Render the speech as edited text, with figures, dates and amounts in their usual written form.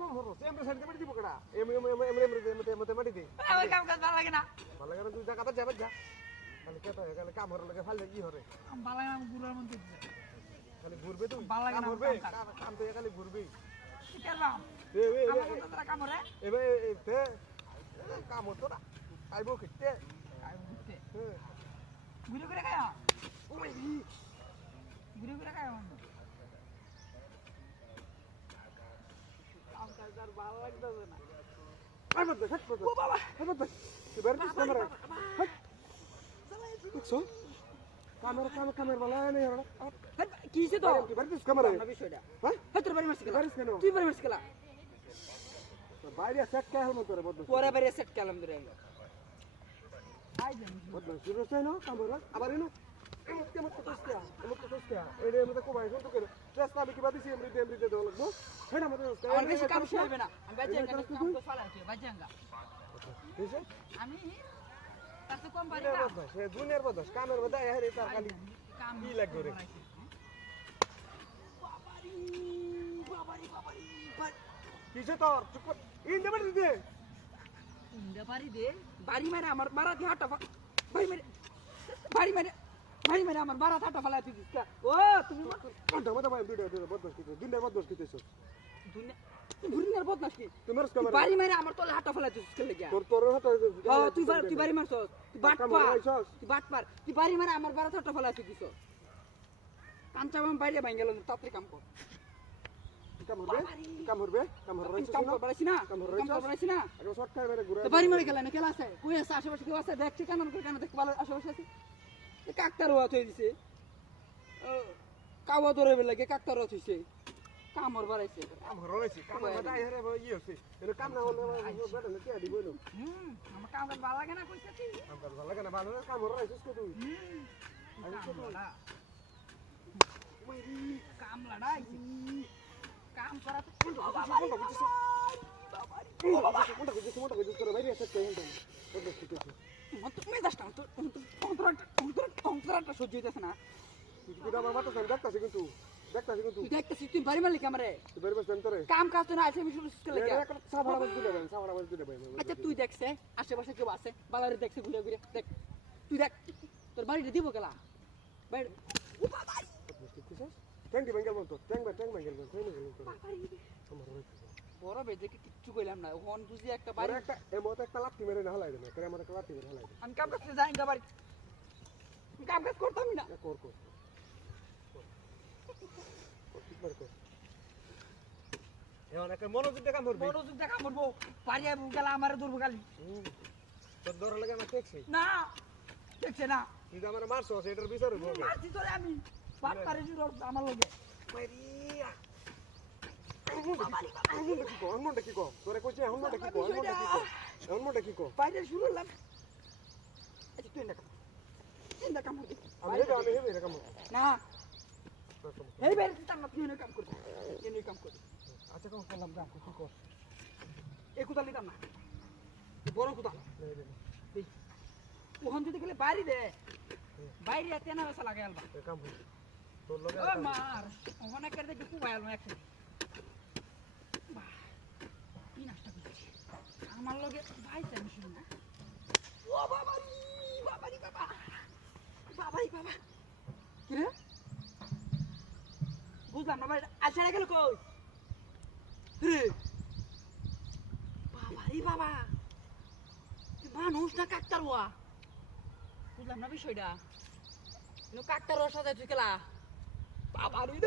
কম হলো এমরে সাইডে মাটি দিব কেডা এমরে মাটি দে ওই কাম কাজ ভালো লাগে না ভালো লাগে না তুই জায়গাটা যাবে যা খালি কেটা খালি কাম হরে লাগে ফালে কি হরে ভালো লাগে না গুড়ার মধ্যে খালি ঘুরবে তুই ভালো লাগে না ঘুরবে কাম তো খালি ঘুরবে কি করলাম আমার মতো তোরা কাম করে এবে তে কাম হতো না আইবো খেতে ঘুরে ঘুরে খায় ওই ঘুরে ঘুরে খায় আমার কাম কাজ আর ভালো লাগতেছে না আই মত দেখ মত ও বাবা আই মত তুই বের দিস ক্যামেরা দেখছো ক্যামেরা বালা নেই আর কি হইছে তো তুই বের দিস ক্যামেরা না বিষয়টা হ্যাঁ হ্যাঁ তোর বাড়ি মারছিস বাড়িস কেন তুই বাড়ি মারছিস বাইরে সেট কে হলো তোরে বদমাস পরে বাড়ি সেট কালাম ধরে আইলো আই জানি বদমাস শুরু হচ্ছে না ক্যামেরা আবার এনো কেমন তো তোস্তা এর মধ্যে কোবাই শুনতো কেন রাস্তা আমি কি বাদিছি এমরিতে দেওয়া লাগবো হ্যাঁ আমাদের আমার বেশি কাম চলবে না আমি বাজাঙ্গা কাম তো ফালা আছে বাজাঙ্গা বুঝছো আমি তাতে কম পারি দুনিয়ার না বদমাস সে দুনিয়ার বদমাস কামের মধ্যে আয় রে তার খালি কাম কি লাগবে রে বাবারি বাবারি বাবারি কিসে তোর চুপ কর ইন দেবে দিতে ইন্দা বাড়ি দে বাড়ি মেরে আমার বাড়া দি হাটা বাড়ি মেরে আমার বাড়া হাটা ফালা তুই কিসকা ও তুমি কোনটা মধ্যে ভাই দুইটা বদমাস কিতে দুনিয়ার বদমাস কিতেছ দুনিয়া দুনিয়ার বদমাস কি তোমার ক্যামেরা বাড়ি মেরে আমার তোলে হাটা ফালা তুই কিসকা লাগা তোর হাতে তুই বাড়ি মারছস তুই বাটপার তুই বাড়ি মেরে আমার বাড়া হাটা ফালা তুই কিস কাঞ্চাবাম বাইরে ভাঙ গেল তাড়াতাড়ি কাম কর কাম হরবে কাম কর বাড়াইছি না আগে শর্ট খাই মেরে ঘুরে তো বাড়ি মারে গেল না কেলা আছে কই আছে আশেপাশে কেউ আছে দেখছি কেন কেন দেখ ভালো আশেপাশে আছে এ কাকতার ওয়া থই দিছে কাওয়া ধরে লাগে কাকতার ওয়া থইছে কামর বাড়াইছে কাম হরলাইছি কাম মধ্যে আয় রে ই হচ্ছে এর কাম না হলে বেটা না কি দিব না আমার কাম ভালো লাগে না কইছে কি কাম কর ভালো লাগে না ভালো না কাম হরলাইছিস কো তুই কাম লড়াই কাম করা তো কোনটা কইছিস তোর বাইরে আছে কেন তো বদমাস কিতেছ তুমি দাসটা তো অন্তরটা সহ্য হইতাছে না তুই আমার মাথা সান দেখতাছিস কিন্তু তুই দেখতেছিস তুই বাড়ি মারলি ক্যামেরে তুই বের বসেন তোরে কাম কাজ তো না আছে আমি শুরু করে লাগা সাবড়া বল দিলে ভাই আচ্ছা তুই দেখছে আশেপাশে কেউ আছে বাবারে দেখছে ঘুরে ঘুরে দেখ তুই দেখ তোর বাড়িতে দিব গেলা বাইরে ও বাবা ট্যাঙ্কি বেঙ্গল বলতো ট্যাঙ্ক বেঙ্গল কই না গেল তোর আমার বড় বেজে কিচ্ছু কইলাম না ওহন বুঝি একটা বাড়ি বাড়ি একটা এমত একটা লাত্তি মেরে না হলাই দেবে করে আমার একটা লাত্তি মেরে হলাই দেবে আমি কাম করতে যাই না বাড়ি কাম কাজ করতাম না কর এখন একটা মনোযোগ দেখা মরবি মনোযোগ দেখা মরবো পারিয়া গেলা আমারে দূরবো গালি তোর ডর লাগে না দেখছি না দেখছে না তুই তো আমার মারছো এটার বিচার হইব মারছি তোরে আমি বাপ পারে জুর আমার লগে মারিয়া এখন কি কো তোরে কইছে এখন কি কো বাইরে শুরু হলাম আচ্ছা তুই না কাম করবি আমি হেবে কাম না এই বের তুই কাম করবি কাম করবি আচ্ছা কাম করলাম যা কি কর এই কুতাল নিতাম না বড় কুতাল ওখান যদি গেলে বাইরে দে বাইরে এতে না বেসা লাগে আলবা কাম তোর লগে ও মার ওখানে করে দেখি খুব আলবা একসাথে বাহ কি নাস্তা করছিস আমার লগে ভাই আমি শুনি না ও বাবারি বাবা কি রে বুঝলাম না ভাই আচ্ছা গেল কই রে বাবা তুই মানুষ না কাকতার ওয়া বুঝলাম না বিষয়টা কাকতার ওয়ার সাথে তুই গেলা বাবা রে